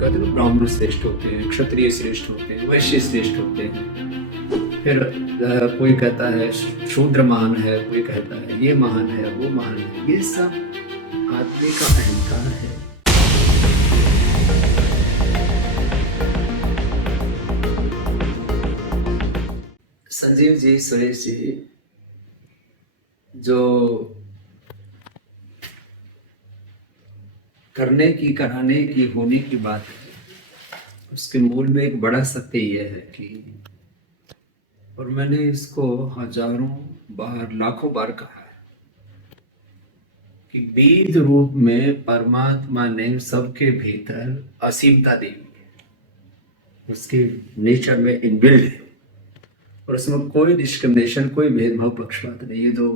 कहते हैं ब्राह्मण श्रेष्ठ होते हैं, क्षत्रिय श्रेष्ठ होते हैं, वैश्य श्रेष्ठ होते हैं। फिर कोई कहता है शूद्र महान है, कोई कहता है ये महान है, वो महान है। ये सब आदमी का अहंकार है। संजीव जी, सुरेश जी, जो करने की, कराने की, होने की बात है, उसके मूल में एक बड़ा सत्य यह है कि, और मैंने इसको हजारों बार, लाखों बार कहा है कि बीज रूप में परमात्मा ने सबके भीतर असीमता दी हुई है। उसके नेचर में इनबिल्ड है और उसमें कोई डिस्क्रिमिनेशन, कोई भेदभाव, पक्षपात नहीं है। जो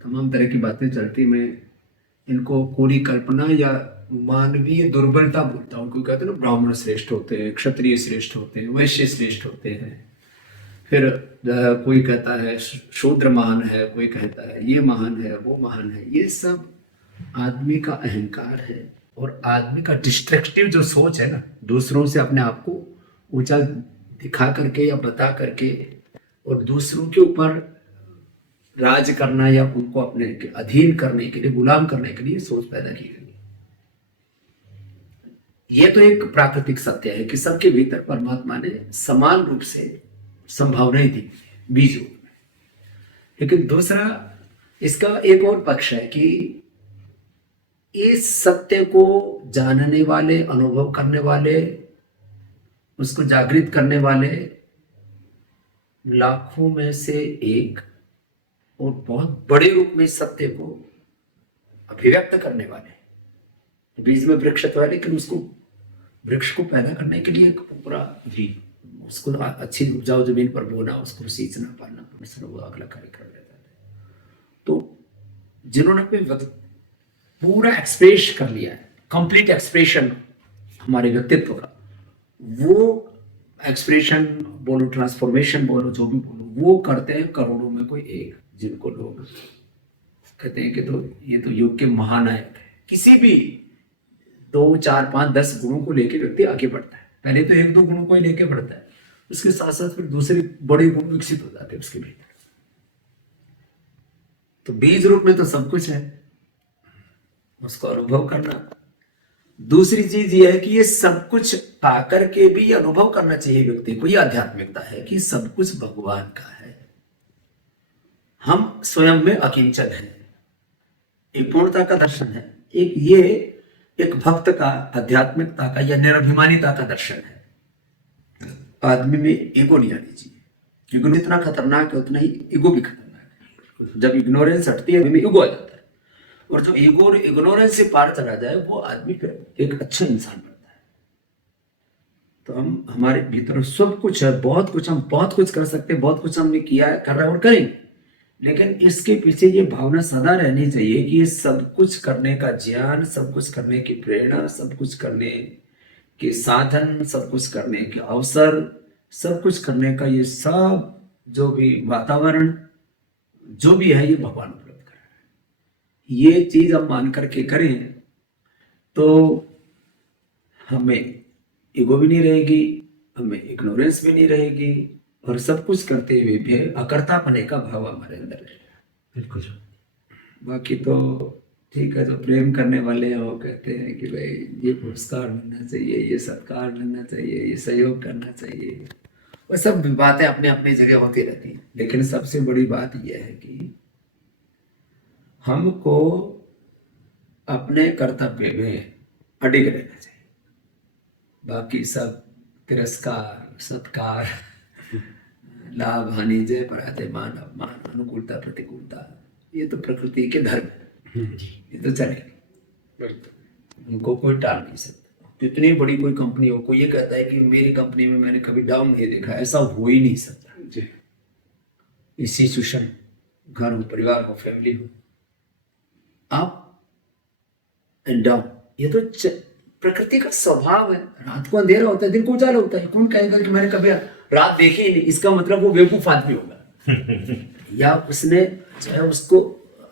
तमाम तरह की बातें चलती, मैं इनको पूरी कल्पना या मानवीय दुर्बलता बोलता हूँ। क्योंकि कहते हैं ना, ब्राह्मण श्रेष्ठ होते हैं, क्षत्रिय श्रेष्ठ होते हैं, वैश्य श्रेष्ठ होते हैं। फिर कोई कहता है शूद्र महान है, कोई कहता है ये महान है, वो महान है। ये सब आदमी का अहंकार है और आदमी का डिस्ट्रक्टिव जो सोच है ना, दूसरों से अपने आप को ऊंचा दिखा करके या बता करके और दूसरों के ऊपर राज करना या उनको अपने अधीन करने के लिए, गुलाम करने के लिए सोच पैदा की गई। यह तो एक प्राकृतिक सत्य है कि सबके भीतर परमात्मा ने समान रूप से संभावनाएं दी बीज रूप में। लेकिन दूसरा, इसका एक और पक्ष है कि इस सत्य को जानने वाले, अनुभव करने वाले, उसको जागृत करने वाले लाखों में से एक, और बहुत बड़े रूप में सत्य को अभिव्यक्त करने वाले बीज में वृक्ष तो है, लेकिन उसको, वृक्ष को पैदा करने के लिए पूरा जी, उसको अच्छी उपजाऊ जमीन पर बोना, उसको सींचना, पालना, पोषण, वो अगला कार्य कर लेता है। तो जिन्होंने अपने पूरा एक्सप्रेस कर लिया है, कंप्लीट एक्सप्रेशन हमारे व्यक्तित्व का, वो एक्सप्रेशन बोलो, ट्रांसफॉर्मेशन बोलो, जो भी बोलो, वो करते हैं करोड़ों में कोई एक, जिनको लोग कहते हैं कि तो ये तो योग के महानायक है। किसी भी 2, 4, 5, 10 गुणों को लेकर व्यक्ति आगे बढ़ता है। पहले तो 1, 2 गुणों को ही लेकर बढ़ता है, उसके साथ साथ फिर दूसरे बड़े गुण विकसित हो जाते हैं उसके भीतर। तो बीज रूप में तो सब कुछ है, उसको अनुभव करना। दूसरी चीज ये है कि ये सब कुछ पाकर के भी अनुभव करना चाहिए व्यक्ति को। ये आध्यात्मिकता है कि सब कुछ भगवान का है, हम स्वयं में अकिंचन है। एक पूर्णता का दर्शन है, एक ये एक भक्त का, आध्यात्मिकता का या निरभिमानिता का दर्शन है। आदमी में ईगो नहीं आनी चाहिए। ईगो जितना खतरनाक है उतना ही ईगो भी खतरनाक है। जब इग्नोरेंस हटती है, आदमी में ईगो आ जाता है, और जो ईगो और इग्नोरेंस से पार चला जाए, वो आदमी फिर एक अच्छा इंसान बनता है। तो हम, हमारे भीतर सब कुछ है, बहुत कुछ, हम बहुत कुछ कर सकते हैं, बहुत कुछ हमने किया है, कर रहे हैं और करेंगे। लेकिन इसके पीछे ये भावना सदा रहनी चाहिए कि ये सब कुछ करने का ज्ञान, सब कुछ करने की प्रेरणा, सब कुछ करने के साधन, सब कुछ करने के अवसर, सब कुछ करने का ये सब जो भी वातावरण जो भी है, ये भगवान उपलब्ध कर रहा है। ये चीज हम मान करके करें तो हमें ईगो भी नहीं रहेगी, हमें इग्नोरेंस भी नहीं रहेगी, और सब कुछ करते हुए भी अकर्ता पने का भाव हमारे अंदर रहेगा। बिल्कुल। बाकी तो ठीक है, जो प्रेम करने वाले हैं वो कहते हैं कि भाई ये पुरस्कार मिलना चाहिए, ये सत्कार मिलना चाहिए, ये सहयोग करना चाहिए। वो सब बातें अपने अपनी जगह होती रहती हैं, लेकिन सबसे बड़ी बात यह है कि हमको अपने कर्तव्य में अडिग रहना चाहिए। बाकी सब तिरस्कार, सत्कार, लाभ, हानि, जय पराजय, मान अपमान, अनुकूलता, प्रतिकूलता, ये तो प्रकृति के धर्म है, ये तो चलेगा, उनको कोई टाल नहीं सकता। कितनी बड़ी कोई कंपनी हो, कोई ये कहता है कि मेरी कंपनी में मैंने कभी डाउन नहीं देखा, ऐसा हो ही नहीं सकता। इंस्टीट्यूशन, घर हो, परिवार हो, फैमिली हो, अप एंड डाउन, ये तो प्रकृति का स्वभाव है। रात को अंधेरा होता है, दिन को उजाला होता है। कौन कहेगा कि मैंने कभी रात देखी ही नहीं? इसका मतलब वो बेवकूफ आदमी होगा या उसने, चाहे उसको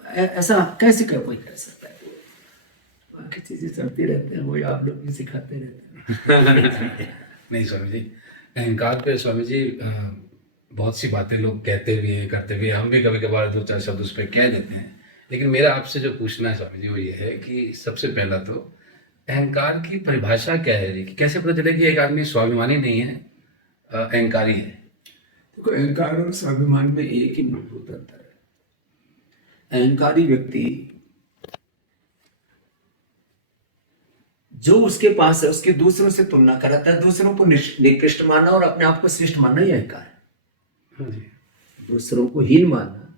ऐसा कैसे कोई कर सकता है। बाकी चीजें चलती रहती हैं, वही आप लोग भी सिखाते रहते हैं। नहीं स्वामी जी, अहंकार पे स्वामी जी बहुत सी बातें लोग कहते भी हैं, करते भी हैं, हम भी कभी कभार दो चार शब्द उस पर कह देते हैं। लेकिन मेरा आपसे जो पूछना है स्वामी जी वो ये है कि सबसे पहला तो अहंकार की परिभाषा क्या है जी, कि कैसे पता चले कि एक आदमी स्वाभिमानी नहीं है, अहंकारी है। देखो, अहंकार और स्वाभिमान में एक ही मूलभूत अंतर है। अहंकारी व्यक्ति जो उसके पास है उसके दूसरों से तुलना कराता है, दूसरों को निकृष्ट मानना और अपने आप को श्रेष्ठ मानना ही अहंकार है। हाँ जी। दूसरों को हीन मानना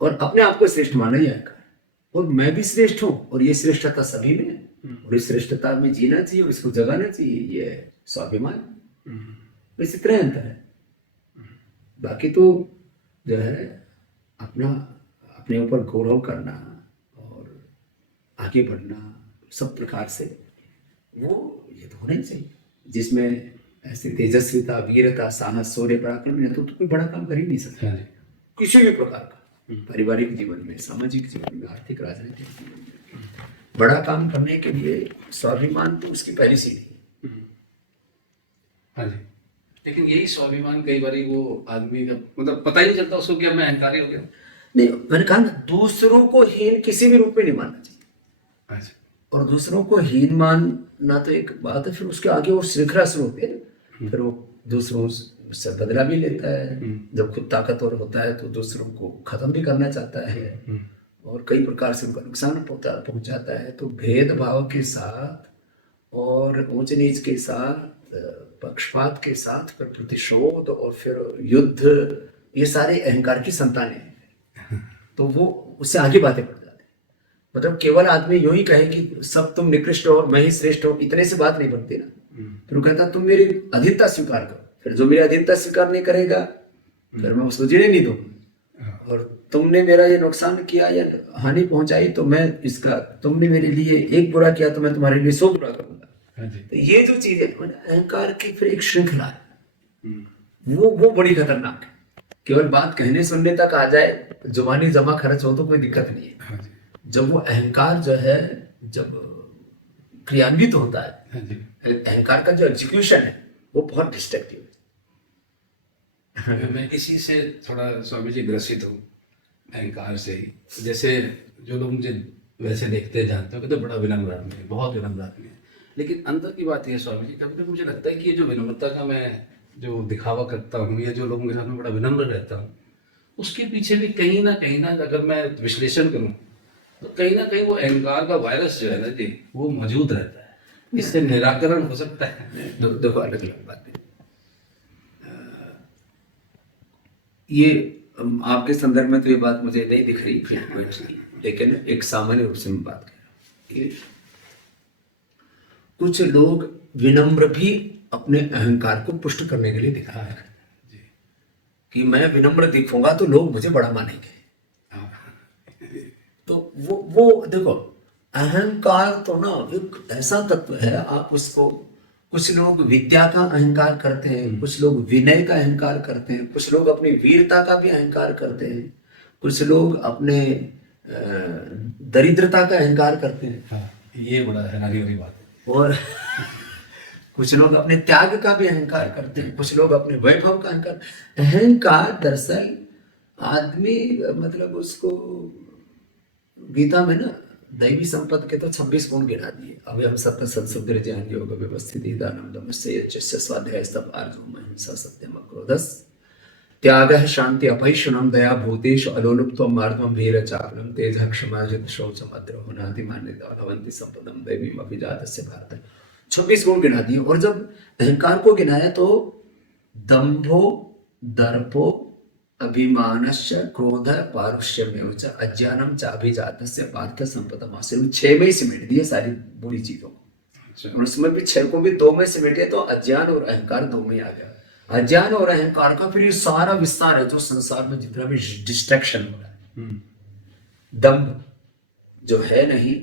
और अपने आप को श्रेष्ठ मानना ही अहंकार है। और मैं भी श्रेष्ठ हूं और ये श्रेष्ठता सभी में है और इस श्रेष्ठता में जीना चाहिए और इसको जगाना चाहिए, ये स्वाभिमान। बस इतना अंतर है। बाकी तो जो है अपना अपने ऊपर गौरव करना और आगे बढ़ना सब प्रकार से, वो ये तो होना ही चाहिए। जिसमें ऐसे तेजस्विता, वीरता, साहस, शौर्य, पराक्रम है तो कोई बड़ा काम कर ही नहीं सकता। हाँ जी। किसी भी प्रकार का, पारिवारिक जीवन में, सामाजिक जीवन में, आर्थिक राजनीतिक जीवन में बड़ा काम करने के लिए स्वाभिमान तो उसकी पहली सीढ़ी है। हाँ जी। लेकिन यही स्वाभिमान कई बार वो आदमी का मतलब पता ही नहीं चलता उसको कि अब मैं अहंकारी हो गया। नहीं, मैंने कहा ना, दूसरों को हीन किसी भी रूप में नहीं मानना चाहिए। अच्छा। और दूसरों को हीन मानना तो एक बात है, फिर उसके आगे वो श्रृंखला शुरू होती है। फिर वो दूसरों से बदला भी लेता है। जब खुद ताकतवर होता है तो दूसरों को खत्म भी करना चाहता है और कई प्रकार से उनका नुकसान पहुंचाता है। तो भेदभाव के साथ और ऊंच नीच के साथ, पक्षपात के साथ, फिर प्रतिशोध और फिर युद्ध, ये सारे अहंकार की संतानें हैं। तो वो उससे आगे बातें बढ़ जाती हैं। मतलब केवल आदमी यूं ही कहे कि सब तुम निकृष्ट हो और मैं ही श्रेष्ठ हूं, इतने से बात नहीं बनती ना। फिर वो कहता तुम मेरी अधीनता स्वीकार करो। फिर जो मेरी अधीनता स्वीकार नहीं करेगा फिर मैं उसको जीने नहीं दूंगा। और तुमने मेरा ये नुकसान किया या हानि पहुंचाई तो मैं इसका, तुमने मेरे लिए एक बुरा किया तो मैं तुम्हारे लिए 100 बुरा करूंगा। तो ये जो चीज है अहंकार की फिर एक श्रृंखला है, वो बड़ी खतरनाक है। केवल बात कहने सुनने तक आ जाए, जुबानी जमा खर्च हो तो कोई दिक्कत नहीं है। जब वो अहंकार जो है जब क्रियान्वित होता है, अहंकार का जो एग्जीक्यूशन है वो बहुत डिस्ट्रक्टिव है। मैं इसी से थोड़ा स्वामी जी ग्रसित हूँ, अहंकार से ही। जैसे जो लोग मुझे वैसे देखते जानते हो कि तो बड़ा विनम्र आदमी है, बहुत विनम्र आदमी है, लेकिन अंदर की बात यह है स्वामी जी, कभी कभी मुझे लगता है कि ये जो विनम्रता का मैं जो दिखावा करता हूँ या जो लोगों के साथ में बड़ा विनम्र रहता हूँ, उसके पीछे भी कहीं ना अगर मैं विश्लेषण करूँ तो कहीं ना कहीं वो अहंकार का वायरस जो है ना जी, वो मौजूद रहता है। इससे निराकरण हो सकता है। देखो, अलग अलग बात है ये। आपके संदर्भ में तो ये बात मुझे नहीं दिख रही फ्रीक्वेंटली, लेकिन एक सामान्य रूप से मैं बात कर रहा हूँ। कुछ लोग विनम्र भी अपने अहंकार को पुष्ट करने के लिए दिखा है कि मैं विनम्र दिखूंगा तो लोग मुझे बड़ा मानेंगे। तो वो देखो, अहंकार तो ना एक ऐसा तत्व है, आप उसको, कुछ लोग विद्या का अहंकार करते हैं, कुछ लोग विनय का अहंकार करते हैं, कुछ लोग अपनी वीरता का भी अहंकार करते हैं, कुछ लोग अपने दरिद्रता का अहंकार करते हैं। हाँ, ये बड़ा हैरानी वाली बात है। और कुछ लोग अपने त्याग का भी अहंकार करते हैं, कुछ लोग अपने वैभव का अहंकार। अहंकार दरअसल आदमी, मतलब उसको गीता में ना दैवी संपत्ति के तो 26 गुण गिना दिए। अभी हम सत्य सत्सुद्र ज्ञान योग व्यवस्थित दानम दमस्य यज्ञस्य स्वाध्याय स्तप आर्जवम अहिंसा सत्यम अक्रोधस त्यागः शांति अपैशुनम दया भूतेषु अलोलुप्त्वम मार्दवम वीर चापलम तेजः क्षमा जित शौचम अद्रोह नातिमान्यता भवन्ति संपदम दैवीम अभिजातस्य भारत। 26 गुण गिना दिए। और जब अहंकार को गिनाया तो दंभो, दर्पो, अभिमानस्य, क्रोध, पारुष्यमेव च अज्ञानम च अभिजातस्य पार्थ संपदम आश्रम। 6 में ही सिमट दिए सारी बुरी चीजों को। और उसमें भी 6 को भी 2 में सिमटे तो अज्ञान और अहंकार 2 में आ गया। अज्ञान और अहंकार का फिर ये सारा विस्तार है जो संसार में जितना भी डिस्ट्रैक्शन हो रहा है। दंभ जो है नहीं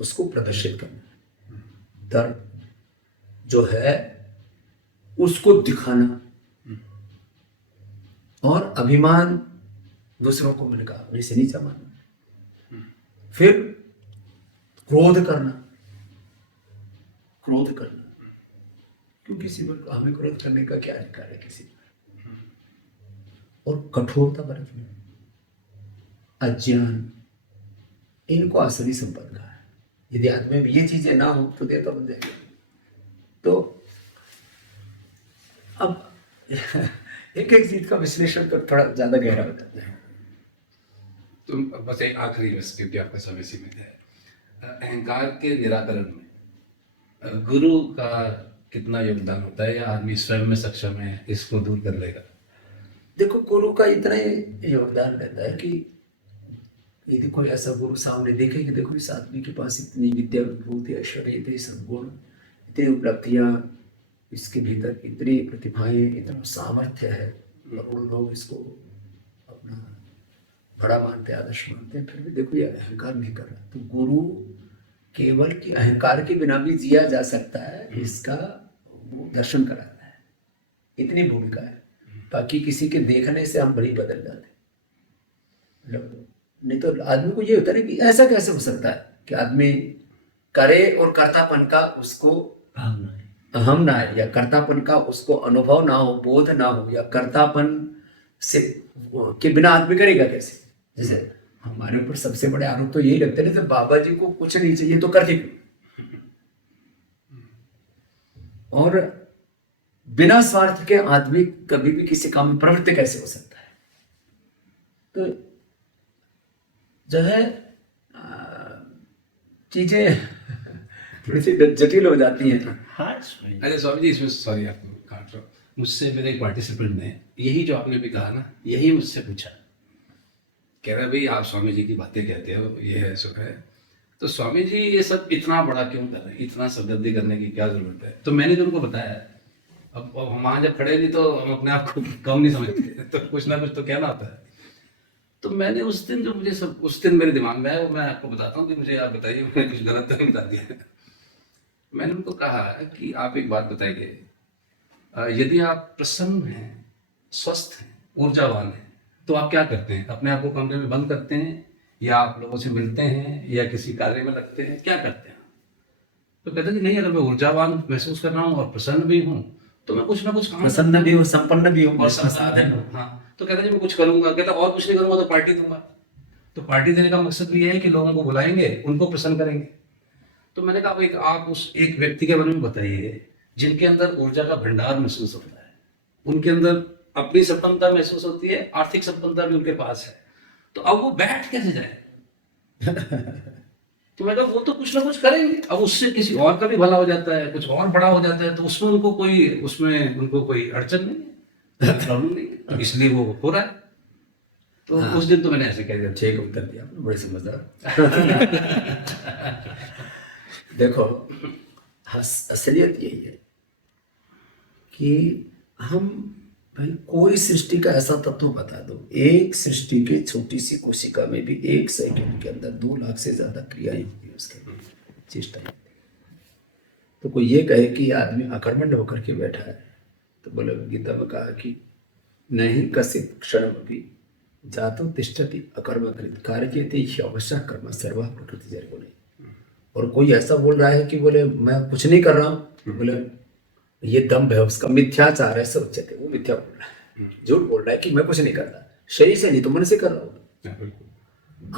उसको प्रदर्शित करना, दर्प जो है उसको दिखाना, और अभिमान दूसरों को मैंने कहा वैसे नीचा मानना, फिर क्रोध करना, क्रोध करना, क्यों किसी पर हमें क्रोध करने का क्या अधिकार है किसी पर? और कठोरता बरतना, अज्ञान, इनको आसुरी संपद कहा है। यदि आत्मा में ये चीजें ना हो तो देवता बन जाएगा। तो अब एक एक चीज का विश्लेषण तो थोड़ा ज्यादा गहरा होता है। तो बस एक आखिरी बस, क्योंकि आपका समय सीमित है, अहंकार के निराकरण में गुरु का कितना योगदान होता है, या आदमी स्वयं में सक्षम है इसको दूर कर लेगा? देखो, गुरु का इतना ही योगदान रहता है कि यदि कोई ऐसा गुरु सामने देखे कि देखो इस आदमी के पास इतनी विद्या, विभूति, ऐश्वर्य, इतने सद्गुण, इतनी उपलब्धियां, इसके भीतर इतनी प्रतिभाएं, इतना सामर्थ्य है, करोड़ों लोग इसको अपना बड़ा मानते, आदर्श मानते हैं, फिर भी देखो ये अहंकार नहीं कर रहा, तो गुरु केवल कि अहंकार के बिना भी जिया जा सकता है, इसका वो दर्शन कराना है, इतनी भूमिका है। बाकी किसी के देखने से हम बड़ी बदल जाते, मतलब नहीं तो आदमी को ये होता है कि ऐसा कैसे हो सकता है कि आदमी करे और कर्तापन का उसको हम ना है, या कर्तापन का उसको अनुभव ना हो, बोध ना हो, या कर्तापन से के बिना आदमी करेगा कैसे? जैसे हमारे ऊपर सबसे बड़े आरोप तो यही लगते हैं, तो बाबा जी को कुछ नहीं चाहिए तो करते क्यों? और बिना स्वार्थ के आदमी कभी भी किसी काम में प्रवृत्त कैसे हो सकता है? तो जो है चीजें थोड़ी सी जटिल हो जाती हैं। अरे स्वामी जी, इसमें सॉरी आपको काट रहा हूँ, मुझसे मेरे एक पार्टिसिपेंट ने यही जो आपने भी कहा ना, यही मुझसे पूछा, कह रहा भाई आप स्वामी जी की बातें कहते हो, ये है सो है, तो स्वामी जी ये सब इतना बड़ा क्यों कर रहे हैं, इतना सरदर्दी करने की क्या जरूरत है? तो मैंने तुमको बताया, अब हम वहाँ जब खड़े नहीं तो हम अपने आप को कम नहीं समझते, तो कुछ ना कुछ तो कहना होता है। तो मैंने उस दिन जो मुझे सब उस दिन मेरे दिमाग में आया वो मैं आपको बताता हूँ कि मुझे आप बताइए मैंने कुछ गलत तो नहीं बता दिया। मैंने उनको कहा कि आप एक बात बताइए, यदि आप प्रसन्न हैं, स्वस्थ हैं, ऊर्जावान हैं, तो आप क्या करते हैं? अपने आप को कमरे में बंद करते हैं, या आप लोगों से मिलते हैं, या किसी कार्य में लगते हैं, क्या करते हैं? तो कहते हैं कि नहीं, अगर मैं ऊर्जावान महसूस कर रहा हूँ और प्रसन्न भी हूँ तो मैं कुछ ना कुछ काम, प्रसन्न भी हो, संपन्न भी हो, और साधन हो। हाँ, तो कहते हैं मैं कुछ करूंगा, कहता और कुछ नहीं करूंगा तो पार्टी दूंगा। तो पार्टी देने का मकसद भी ये है कि लोगों को बुलाएंगे, उनको प्रसन्न करेंगे। तो मैंने कहा आप उस एक व्यक्ति के बारे में बताइए जिनके अंदर ऊर्जा का भंडार महसूस होता है, उनके अंदर अपनी संपन्नता महसूस होती है, आर्थिक संपन्नता भी उनके पास है, तो अब वो बैठ कैसे जाए? तो मैं कहा वो तो कुछ ना कुछ करेंगे, अब उससे किसी और का भी भला हो जाता है, कुछ और बड़ा हो जाता है, तो उसमें उनको कोई अड़चन नहीं है, प्रॉब्लम नहीं है, तो इसलिए वो हो रहा है। तो हाँ। उस दिन तो मैंने ऐसे कह दिया। ठीक उत्तर दिया आपने, बड़े समझदार। देखो, असलियत यही है कि हम, भाई कोई सृष्टि का ऐसा तत्व बता दो, एक सृष्टि की छोटी सी कोशिका में भी 1 सेकंड के अंदर 2 लाख से ज्यादा क्रियाएं होती है, उसके चेष्टा। तो कोई ये कहे कि आदमी अकर्मण्य होकर के बैठा है, तो बोले गीता में कहा कि नहीं कसित क्षण भी जातो तिष्ठति अकर्मकृत कार्यते अवश्य कर्म सर्वा प्रकृति जर्गो नहीं। और कोई ऐसा बोल रहा है कि बोले मैं कुछ नहीं कर रहा हूँ, बोले ये दम्भ है उसका, मिथ्याचार है, सब उच्चते, वो मिथ्या बोल रहा है, झूठ बोल रहा है कि मैं कुछ नहीं कर रहा, शरीर से नहीं तो मन से कर रहा हूँ।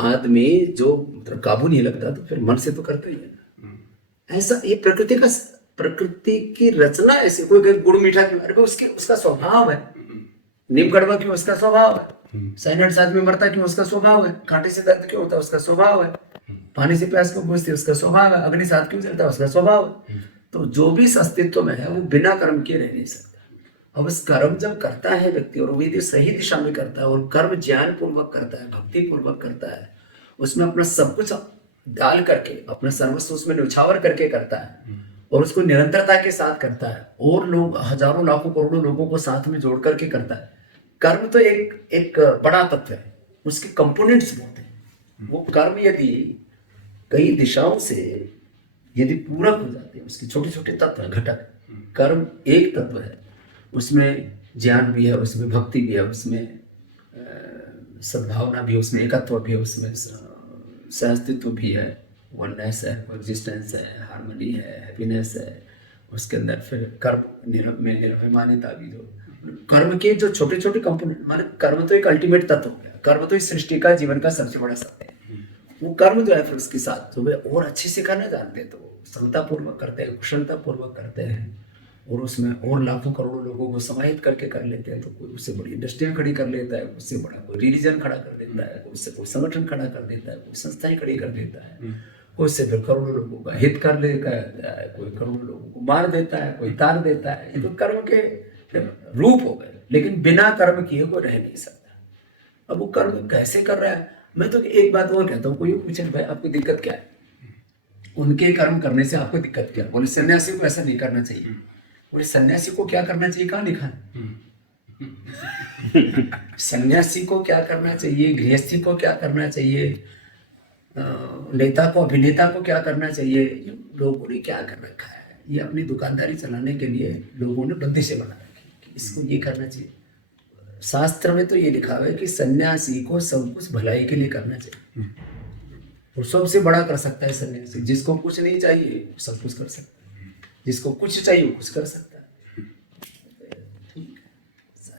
आदमी जो मतलब काबू नहीं लगता तो फिर मन से तो करता ही है ना। ऐसा ये प्रकृति की रचना ऐसी, कोई गुड़ मीठा क्यों, अरे उसका स्वभाव है, नीम कड़वा क्यों, उसका स्वभाव है, साइनाइड से आदमी मरता क्यों, उसका स्वभाव है, कांटे से दर्द क्यों होता है, उसका स्वभाव है, पानी से प्यास क्यों बुझती है, उसका स्वभाव है, अग्नि से हाथ क्यों जलता है, उसका स्वभाव है। तो जो भी अस्तित्व में है वो बिना कर्म के रह नहीं सकता। अब उस कर्म जब करता है व्यक्ति, और वो यदि सही दिशा में करता है, और कर्म ज्ञान पूर्वक करता है, भक्ति पूर्वक करता है, उसमें अपना सब कुछ डाल करके, अपना सर्वस्व उसमें न्यौछावर करके करता है, और उसको निरंतरता के साथ करता है, और लोग हजारों लाखों करोड़ों लोगों को साथ में जोड़ करके करता है। कर्म तो एक बड़ा तत्व है, उसके कंपोनेंट्स बहुत हैं। वो कर्म यदि कई दिशाओं से यदि पूरक हो जाते हैं, उसके छोटे छोटे तत्व घटक, कर्म एक तत्व है, उसमें ज्ञान भी है, उसमें भक्ति भी है, उसमें सद्भावना भी है, उसमें एकत्व भी है, उसमें सहअस्तित्व भी है, वननेस है, एग्जिस्टेंस है, हार्मनी है, हैप्पीनेस है। उसके अंदर फिर कर्म में निर्भय मान्यता भी जो कर्म के जो छोटे छोटे कंपोनेंट, माने कर्म तो एक अल्टीमेट तत्व हो गया, कर्म तो इस सृष्टि का जीवन का सबसे बड़ा सत्य है। वो कर्म जो है फिर उसके साथ जो वे और अच्छे से करना जानते हैं तो श्रद्धा पूर्वक करते हैं, कुशलता पूर्वक करते हैं, और उसमें और लाखों करोड़ों लोगों को समाहित करके कर लेते हैं। तो कोई उससे बड़ी इंडस्ट्रियाँ खड़ी कर लेता है, उससे बड़ा कोई रिलीजन खड़ा कर देता है, उससे कोई संगठन खड़ा कर देता है, कोई संस्थाएं खड़ी कर देता है, कोई उससे फिर करोड़ों लोगों का हित कर लेता है, कोई करोड़ों लोगों को मार देता है, कोई तार देता है। ये तो कर्म के रूप हो गए, लेकिन बिना कर्म किए वो रह नहीं सकता। अब वो कर्म कैसे कर रहा है? मैं तो एक बात और कहता हूँ, कोई पूछे भाई आपकी दिक्कत क्या है, उनके कर्म करने से आपको दिक्कत क्या है? बोले सन्यासी को ऐसा नहीं करना चाहिए। बोले सन्यासी को क्या करना चाहिए, कहाँ लिखा है? सन्यासी को क्या करना चाहिए, गृहस्थी को क्या करना चाहिए, नेता को, अभिनेता को क्या करना चाहिए, लोगों ने क्या कर रखा है? ये अपनी दुकानदारी चलाने के लिए लोगों ने बंदिशें बना रखी कि इसको ये करना चाहिए। शास्त्र में तो ये लिखा हुआ है कि सन्यासी को सब कुछ भलाई के लिए करना चाहिए, और सबसे बड़ा कर सकता है सन्यासी। जिसको कुछ नहीं चाहिए सब कुछ कर सकता है, जिसको कुछ चाहिए वो कुछ कर सकता है।